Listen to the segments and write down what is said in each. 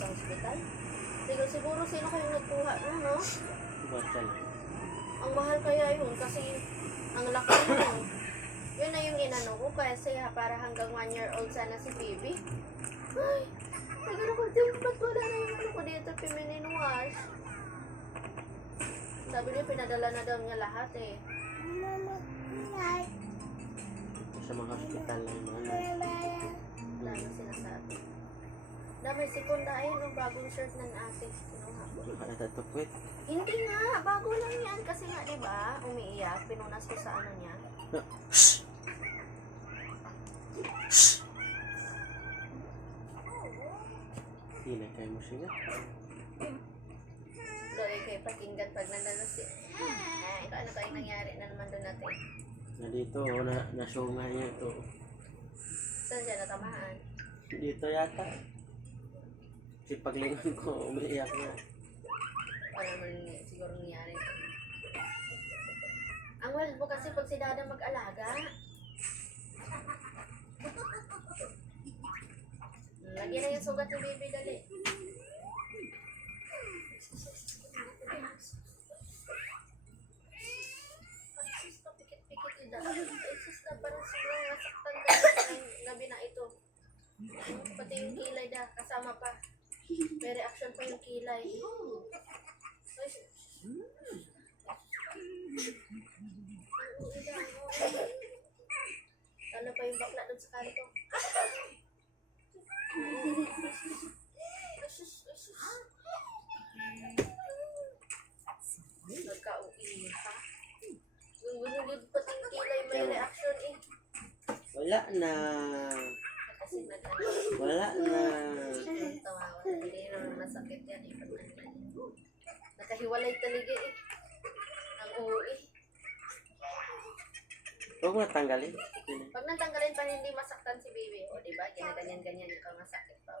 sa hospital. Siguro sino kayong nagkuha na, no? Hotel. Ang mahal kaya yun kasi ang laki yun. Yun na yung inano ko kasi para hanggang 1 year old sana si baby. Ay, nagano ko din, ba't wala na yung ano ko dito, feminine wash? Sabi niya, pinadala na daw niya lahat eh. Sa mga hospital na yung mga Wala na sinasabi. Damay sipon na ayun, yung bagong shirt ng ate. Kinuha ko. nakatatukwit. Hindi nga, bago lang yan. Kasi nga, di ba, umiiyak, pinunas ko sa ano niya. Hindi na kayo mo siya. Doy, kayo pakinggan pag nandun si... ano kayong nangyari na naman doon natin? Na dito, nasunga niya ito. Saan siya natamaan? Dito yata. Si paglingon ko, umiiyak na. Wala naman siguro nangyari. Ang wild mo kasi pag si Dada mag-alaga. Lagyan na yung sugat ni baby, dali. Pikit-pikit yung Dada. Ay, sus na parang sobrang nasaktan ka sa gabi na ito. Pati yung kilay da, kasama pa. May reaction pa yung kilay. Ay, ano pa yung bakla doon sa karito? Nagka-uwi pa. Gungunugid pati yung kilay may reaction eh. Wala na. Kasi Wala na. tawawan. Hindi naman masakit yan eh. Nakahiwalay talaga eh. Ang uwi. Huwag mo natanggalin. Pag natanggalin pa hindi masaktan si baby. O diba? Ginaganyan-ganyan yung kang masakit pa.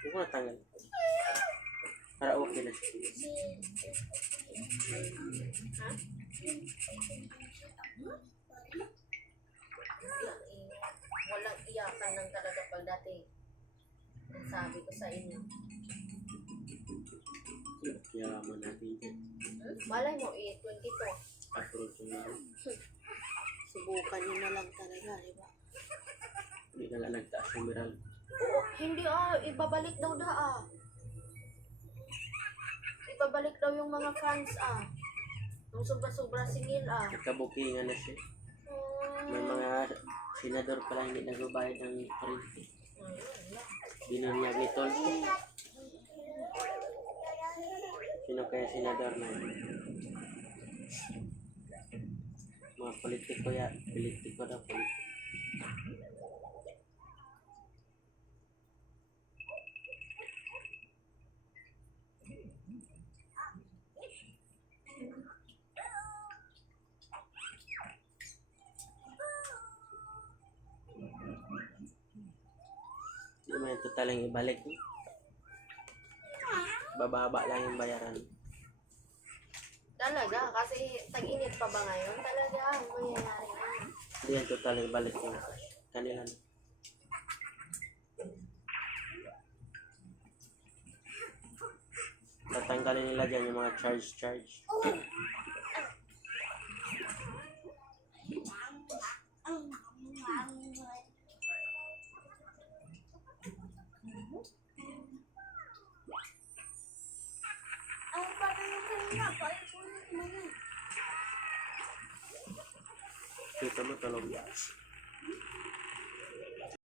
Huwag mo natanggalin. Para okay na siya. Ha? Walang iyakan lang talaga pag dati. Ang sabi ko sa inyo. Yaman natin dyan. Malay mo, 22. Approve ko na. Subukan nyo na lang talaga, di ba? Hindi na lang nagtaas yung miral. Oo, hindi ibabalik daw Ibabalik daw yung mga fans Yung sobra-sobra singil Nagkabukingan na siya. May mga senador pala hindi nagbabayad ng kuryente. Binunyag ni Tolpo. Sino kaya senador na yun? Mga politiko ya. Politiko daw. Hindi mo yung totaling ibalik. Bababa lang yung bayaran. Talaga, kasi tag-init pa ba ngayon? Talaga, mangyayari na. Hindi yan totaling ibalik yung kanila. Tatanggalin nila dyan yung mga charge. Kita mo talong yan.